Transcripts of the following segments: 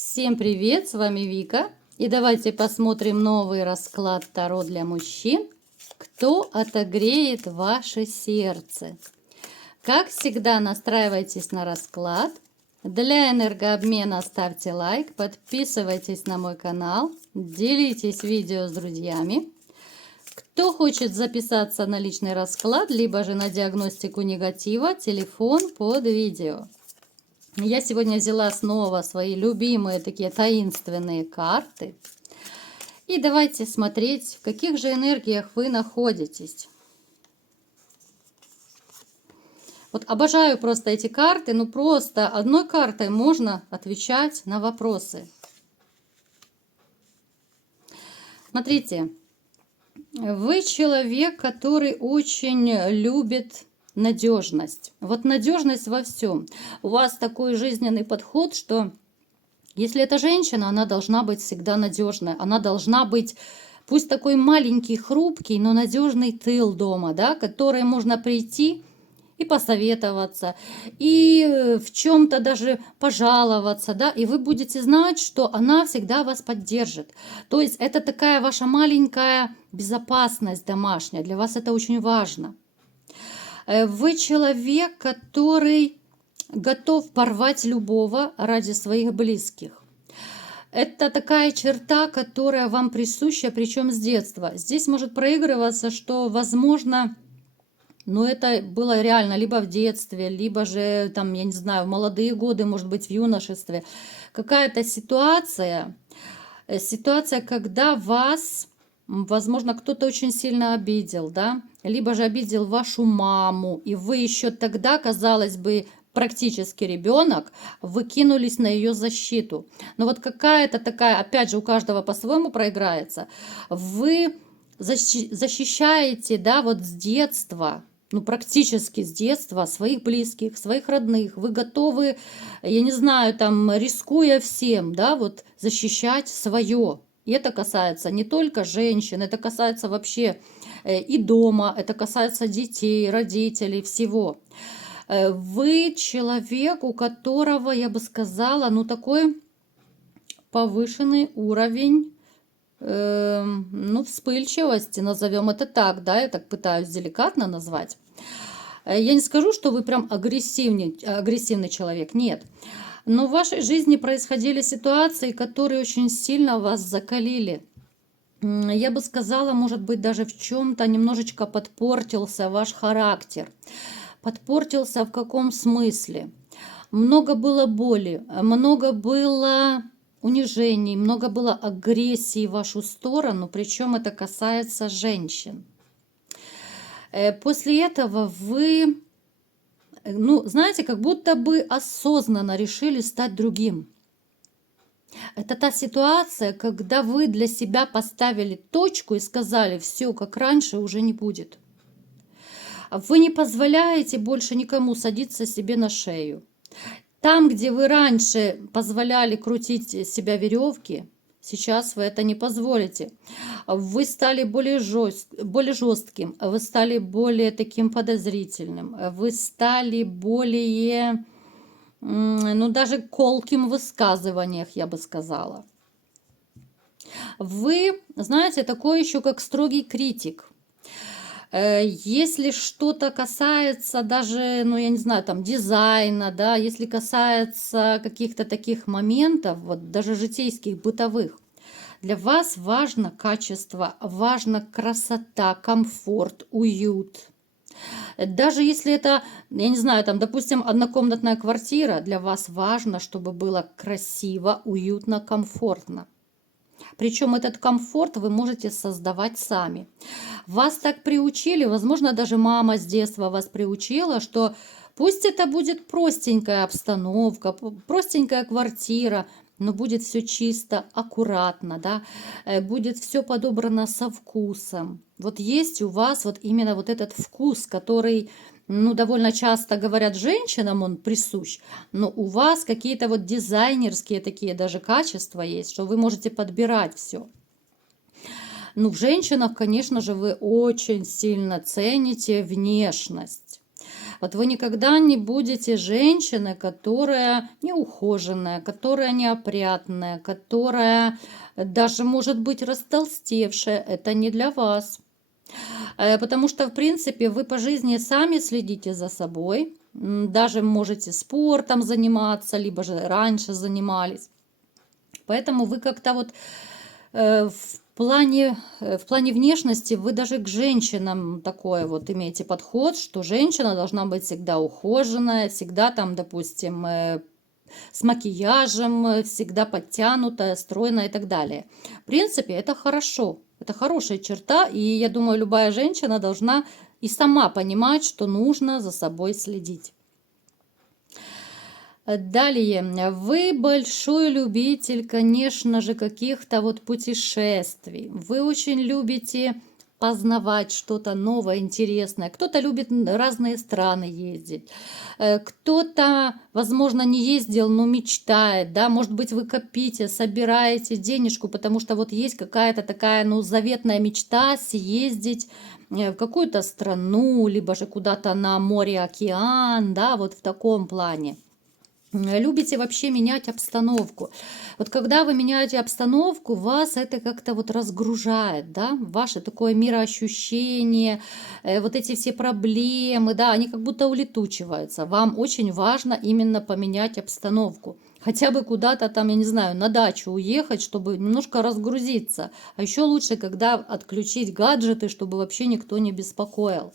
Всем привет, с вами Вика. И давайте посмотрим новый расклад Таро для мужчин. Кто отогреет ваше сердце? Как всегда, настраивайтесь на расклад. Для энергообмена ставьте лайк, подписывайтесь на мой канал, делитесь видео с друзьями. Кто хочет записаться на личный расклад, либо же на диагностику негатива, телефон под видео. Я сегодня взяла снова свои любимые такие таинственные карты. И давайте смотреть, в каких же энергиях вы находитесь. Вот обожаю просто эти карты, ну просто одной картой можно отвечать на вопросы. Смотрите, вы человек, который очень любит надежность. Вот надежность во всем. У вас такой жизненный подход, что если это женщина, она должна быть всегда надежная. Она должна быть, пусть такой маленький, хрупкий, но надежный тыл дома, да, к которой можно прийти и посоветоваться, и в чем-то даже пожаловаться, да, и вы будете знать, что она всегда вас поддержит. То есть это такая ваша маленькая безопасность домашняя. Для вас это очень важно. Вы человек, который готов порвать любого ради своих близких. Это такая черта, которая вам присуща, причем с детства. Здесь может проигрываться, что, возможно, это было реально либо в детстве, либо же, там, я не знаю, в молодые годы, может быть, в юношестве. Какая-то ситуация, когда вас, возможно, кто-то очень сильно обидел, да, либо же обидел вашу маму, и вы еще тогда, казалось бы, практически ребенок, вы кинулись на ее защиту. Но вот какая-то такая, опять же, у каждого по-своему проиграется, вы защищаете, да, вот с детства, практически с детства своих близких, своих родных. Вы готовы, я не знаю, там, рискуя всем, да, вот защищать свое. И это касается не только женщин, это касается вообще и дома, это касается детей, родителей, всего. Вы человек, у которого, я бы сказала, такой повышенный уровень вспыльчивости, назовем это так, да, я так пытаюсь деликатно назвать. Я не скажу, что вы прям агрессивный человек, нет. Но в вашей жизни происходили ситуации, которые очень сильно вас закалили. Я бы сказала, может быть, даже в чем-то немножечко подпортился ваш характер. Подпортился в каком смысле? Много было боли, много было унижений, много было агрессии в вашу сторону, причем это касается женщин. После этого вы, знаете, как будто бы осознанно решили стать другим. Это та ситуация, когда вы для себя поставили точку и сказали, все, как раньше, уже не будет. Вы не позволяете больше никому садиться себе на шею. Там, где вы раньше позволяли крутить себя веревки, сейчас вы это не позволите. Вы стали более жестким, вы стали более таким подозрительным, вы стали более, даже колким в высказываниях, я бы сказала. Вы, знаете, такой еще как строгий критик. Если что-то касается даже, я не знаю, там дизайна, да, если касается каких-то таких моментов, вот даже житейских, бытовых, для вас важно качество, важна красота, комфорт, уют. Даже если это, я не знаю, там, допустим, однокомнатная квартира, для вас важно, чтобы было красиво, уютно, комфортно. Причем этот комфорт вы можете создавать сами. Вас так приучили, возможно, даже мама с детства вас приучила, что пусть это будет простенькая обстановка, простенькая квартира, но будет все чисто, аккуратно, да, будет все подобрано со вкусом. Вот есть у вас вот именно вот этот вкус, который, довольно часто говорят женщинам, он присущ, но у вас какие-то вот дизайнерские такие даже качества есть, что вы можете подбирать все. В женщинах, конечно же, вы очень сильно цените внешность. Вот вы никогда не будете женщиной, которая неухоженная, которая неопрятная, которая даже может быть растолстевшая. Это не для вас. Потому что, в принципе, вы по жизни сами следите за собой, даже можете спортом заниматься, либо же раньше занимались. Поэтому вы как-то вот в плане внешности вы даже к женщинам такое вот имеете подход, что женщина должна быть всегда ухоженная, всегда там, допустим, с макияжем, всегда подтянутая, стройная и так далее. В принципе, это хорошо, это хорошая черта, и я думаю, любая женщина должна и сама понимать, что нужно за собой следить. Далее, вы большой любитель, конечно же, каких-то вот путешествий. Вы очень любите познавать что-то новое, интересное. Кто-то любит разные страны ездить. Кто-то, возможно, не ездил, но мечтает, да, может быть, вы копите, собираете денежку, потому что вот есть какая-то такая, ну, заветная мечта съездить в какую-то страну, либо же куда-то на море, океан, да, вот в таком плане. Любите вообще менять обстановку. Вот когда вы меняете обстановку, вас это как-то вот разгружает, да, ваше такое мироощущение, вот эти все проблемы, да, они как будто улетучиваются. Вам очень важно именно поменять обстановку. Хотя бы куда-то там, я не знаю, на дачу уехать, чтобы немножко разгрузиться. А еще лучше, когда отключить гаджеты, чтобы вообще никто не беспокоил.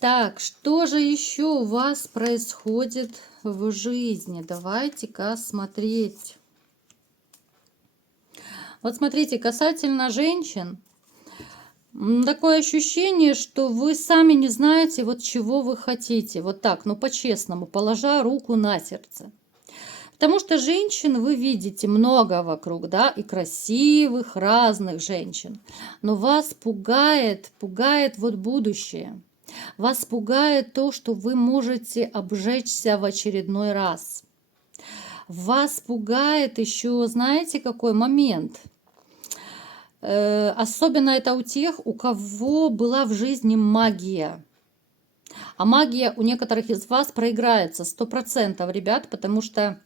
Так, что же еще у вас происходит в жизни? Давайте-ка смотреть. Вот смотрите, касательно женщин, такое ощущение, что вы сами не знаете, вот чего вы хотите. Вот так, ну по-честному, положа руку на сердце. Потому что женщин вы видите много вокруг, да, и красивых, разных женщин. Но вас пугает вот будущее. Вас пугает то, что вы можете обжечься в очередной раз. Вас пугает еще, знаете, какой момент? Особенно это у тех, у кого была в жизни магия. А магия у некоторых из вас проиграется 100%, ребят, потому что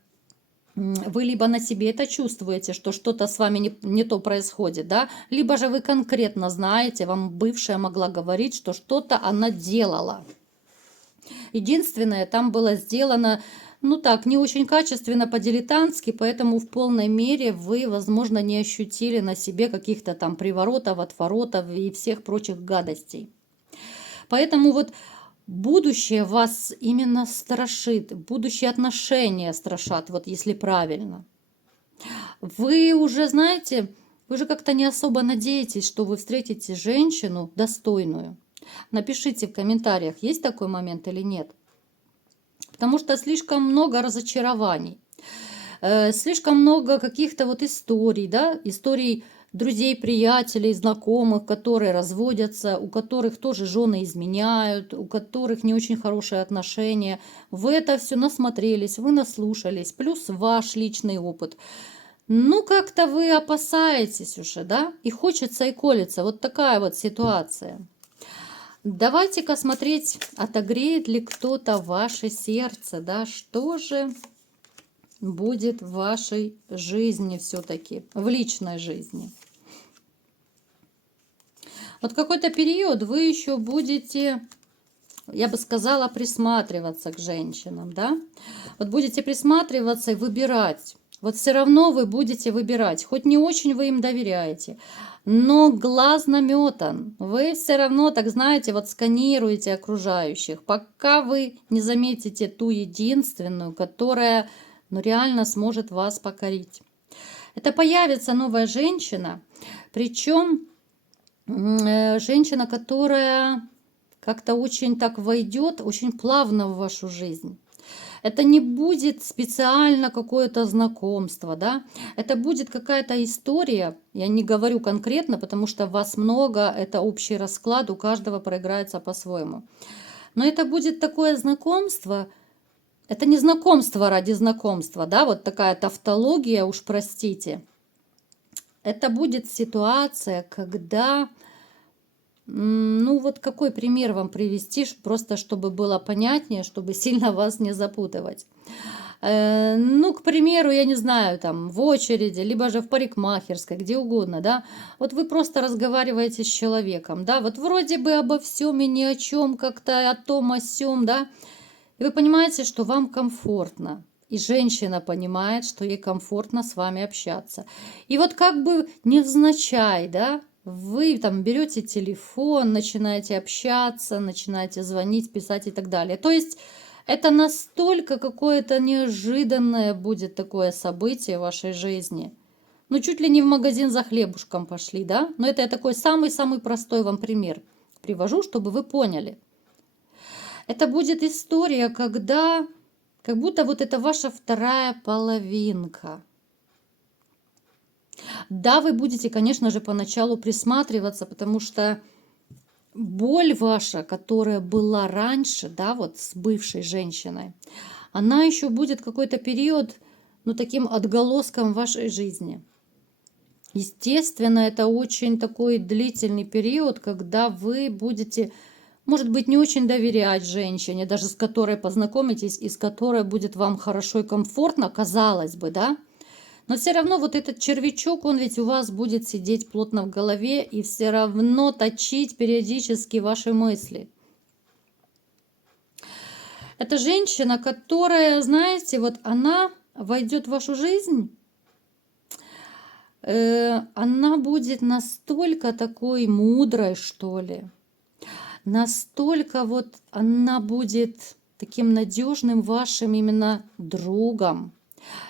вы либо на себе это чувствуете, что что-то с вами не то происходит, да, либо же вы конкретно знаете, вам бывшая могла говорить, что что-то она делала. Единственное, там было сделано, ну так, не очень качественно, по-дилетантски, поэтому в полной мере вы, возможно, не ощутили на себе каких-то там приворотов, отворотов и всех прочих гадостей. Поэтому вот будущее вас именно страшит, будущие отношения страшат, вот если правильно. Вы уже знаете, вы же как-то не особо надеетесь, что вы встретите женщину достойную. Напишите в комментариях, есть такой момент или нет. Потому что слишком много разочарований, слишком много каких-то вот историй, да, историй друзей, приятелей, знакомых, которые разводятся, у которых тоже жены изменяют, у которых не очень хорошие отношения. Вы это все насмотрелись, вы наслушались, плюс ваш личный опыт. Ну, как-то вы опасаетесь уже, да, и хочется и колется. Вот такая вот ситуация. Давайте-ка смотреть, отогреет ли кто-то ваше сердце, да, что же будет в вашей жизни все-таки, в личной жизни. Вот какой-то период вы еще будете, я бы сказала, присматриваться к женщинам, да. Вот будете присматриваться и выбирать. Вот все равно вы будете выбирать, хоть не очень вы им доверяете, но глаз наметан. Вы все равно, так знаете, вот сканируете окружающих, пока вы не заметите ту единственную, которая, ну, реально сможет вас покорить. Это появится новая женщина, причем женщина, которая как-то очень так войдет, очень плавно в вашу жизнь. Это не будет специально какое-то знакомство, да, это будет какая-то история, я не говорю конкретно, потому что вас много, это общий расклад, у каждого проиграется по-своему. Но это будет такое знакомство, это не знакомство ради знакомства, да, вот такая тавтология, уж простите. Это будет ситуация, когда Ну вот какой пример вам привести, просто чтобы было понятнее, чтобы сильно вас не запутывать. Ну, к примеру, я не знаю, там, в очереди, либо же в парикмахерской, где угодно, да, вот вы просто разговариваете с человеком, да, вот вроде бы обо всем и ни о чем, как-то о том, о сём, да, и вы понимаете, что вам комфортно, и женщина понимает, что ей комфортно с вами общаться. И вот как бы невзначай, да, вы там берете телефон, начинаете общаться, начинаете звонить, писать и так далее. То есть это настолько какое-то неожиданное будет такое событие в вашей жизни. Ну, чуть ли не в магазин за хлебушком пошли, да? Но это я такой самый-самый простой вам пример привожу, чтобы вы поняли. Это будет история, когда как будто вот это ваша вторая половинка. Да, вы будете, конечно же, поначалу присматриваться, потому что боль ваша, которая была раньше, да, вот с бывшей женщиной, она еще будет какой-то период, ну, таким отголоском вашей жизни. Естественно, это очень такой длительный период, когда вы будете, может быть, не очень доверять женщине, даже с которой познакомитесь и с которой будет вам хорошо и комфортно, казалось бы, да? Но все равно вот этот червячок, он ведь у вас будет сидеть плотно в голове и все равно точить периодически ваши мысли. Это женщина, которая, знаете, вот она войдет в вашу жизнь, она будет настолько такой мудрой, что ли, настолько вот она будет таким надежным вашим именно другом.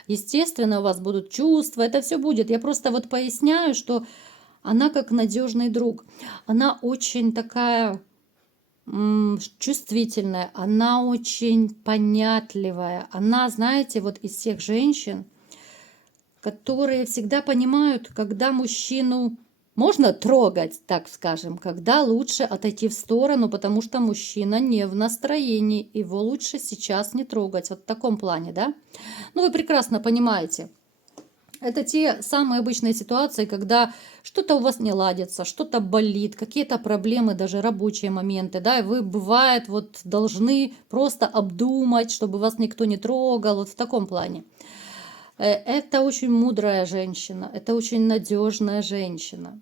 Естественно, у вас будут чувства, это все будет. Я просто вот поясняю, что она как надежный друг. Она очень такая чувствительная, она очень понятливая. Она, знаете, вот из всех женщин, которые всегда понимают, когда мужчину можно трогать, так скажем, когда лучше отойти в сторону, потому что мужчина не в настроении, его лучше сейчас не трогать. Вот в таком плане, да? Ну, вы прекрасно понимаете. Это те самые обычные ситуации, когда что-то у вас не ладится, что-то болит, какие-то проблемы, даже рабочие моменты, да, и вы, бывает, вот должны просто обдумать, чтобы вас никто не трогал, вот в таком плане. Это очень мудрая женщина, это очень надежная женщина.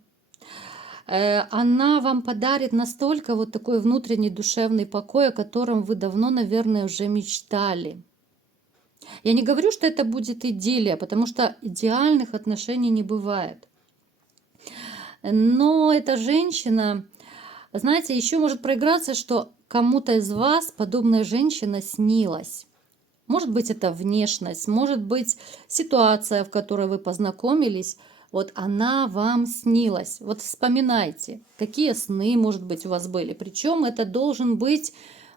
Она вам подарит настолько вот такой внутренний душевный покой, о котором вы давно, наверное, уже мечтали. Я не говорю, что это будет идиллия, потому что идеальных отношений не бывает. Но эта женщина, знаете, еще может проиграться, что кому-то из вас подобная женщина снилась. Может быть, это внешность, может быть, ситуация, в которой вы познакомились, вот она вам снилась. Вот вспоминайте, какие сны, может быть, у вас были. Причем это должен быть,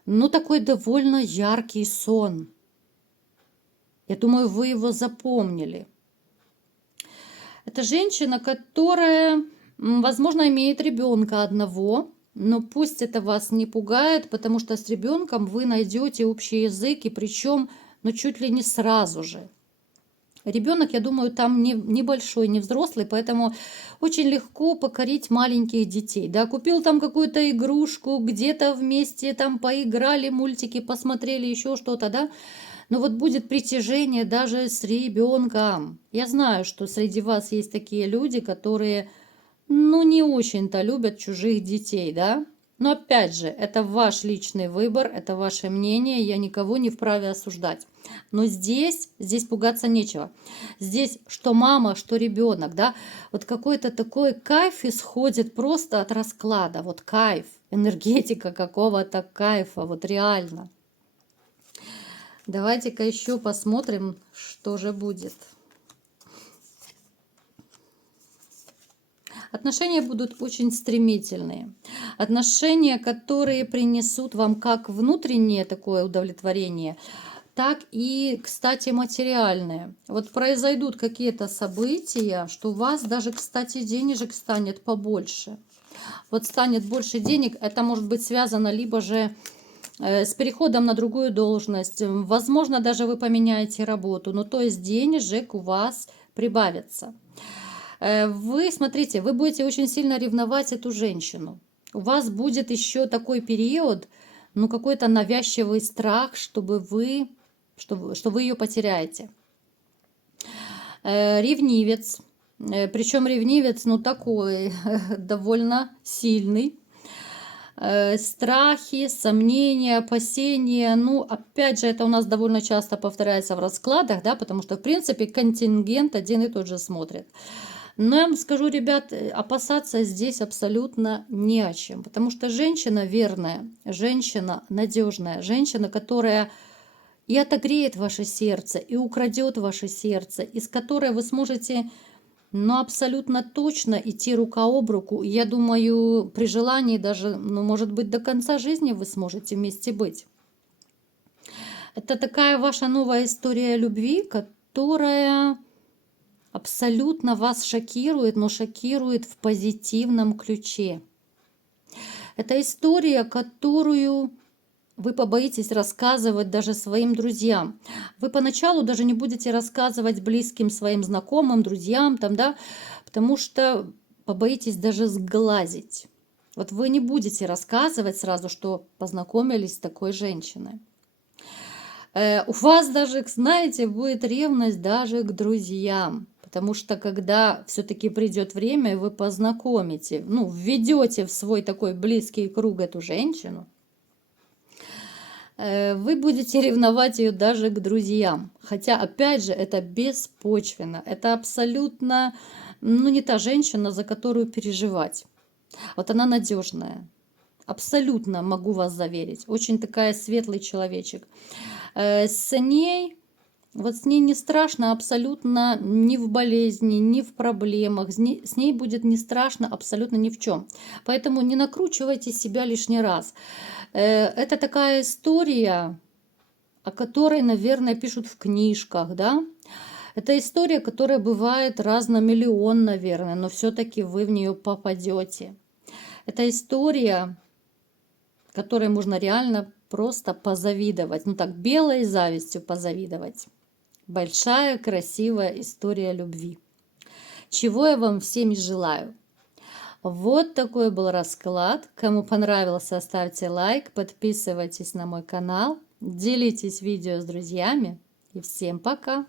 ну, такой довольно яркий сон. Я думаю, вы его запомнили. Это женщина, которая, возможно, имеет ребенка одного, но пусть это вас не пугает, потому что с ребенком вы найдете общий язык, и причем, ну, чуть ли не сразу же. Ребенок, я думаю, там небольшой, не взрослый, поэтому очень легко покорить маленьких детей. Да, купил там какую-то игрушку, где-то вместе там поиграли, мультики посмотрели, еще что-то, да. Но вот будет притяжение даже с ребенком. Я знаю, что среди вас есть такие люди, которые, ну, не очень-то любят чужих детей, да? Но опять же, это ваш личный выбор, это ваше мнение, я никого не вправе осуждать. Но здесь пугаться нечего. Здесь что мама, что ребенок, да? Вот какой-то такой кайф исходит просто от расклада. Вот кайф, энергетика какого-то кайфа, вот реально. Давайте-ка еще посмотрим, что же будет. Отношения будут очень стремительные. Отношения, которые принесут вам как внутреннее такое удовлетворение, так и, кстати, материальное. Вот произойдут какие-то события, что у вас даже, кстати, денежек станет побольше. Вот станет больше денег, это может быть связано либо же с переходом на другую должность. Возможно, даже вы поменяете работу. Ну, то есть денежек у вас прибавится. Вы, смотрите, вы будете очень сильно ревновать эту женщину. У вас будет еще такой период, ну, какой-то навязчивый страх, что вы ее потеряете. Ревнивец. Причем ревнивец, ну, такой, довольно сильный. Страхи, сомнения, опасения. Ну, опять же, это у нас довольно часто повторяется в раскладах, да, потому что, в принципе, контингент один и тот же смотрит. Но я вам скажу, ребят, опасаться здесь абсолютно не о чем, потому что женщина верная, женщина надежная, женщина, которая и отогреет ваше сердце, и украдет ваше сердце, и с которой вы сможете, ну, абсолютно точно идти рука об руку. И я думаю, при желании даже, ну, может быть, до конца жизни вы сможете вместе быть. Это такая ваша новая история любви, которая абсолютно вас шокирует, но шокирует в позитивном ключе. Это история, которую вы побоитесь рассказывать даже своим друзьям. Вы поначалу даже не будете рассказывать близким своим знакомым, друзьям, там, да, потому что побоитесь даже сглазить. Вот вы не будете рассказывать сразу, что познакомились с такой женщиной. У вас даже, знаете, будет ревность даже к друзьям. Потому что когда все-таки придет время, и вы познакомите, ну, введете в свой такой близкий круг эту женщину, вы будете ревновать ее даже к друзьям. Хотя, опять же, это беспочвенно. Это абсолютно, ну, не та женщина, за которую переживать. Вот она надежная. Абсолютно могу вас заверить. Очень такая светлый человечек. С ней, вот с ней не страшно абсолютно ни в болезни, ни в проблемах. С ней будет не страшно абсолютно ни в чем. Поэтому не накручивайте себя лишний раз. Это такая история, о которой, наверное, пишут в книжках, да? Это история, которая бывает раз на миллион, наверное, но все-таки вы в нее попадете. Это история, которой можно реально просто позавидовать. Ну так, белой завистью позавидовать. Большая, красивая история любви. Чего я вам всем и желаю. Вот такой был расклад. Кому понравился, ставьте лайк, подписывайтесь на мой канал, делитесь видео с друзьями. И всем пока!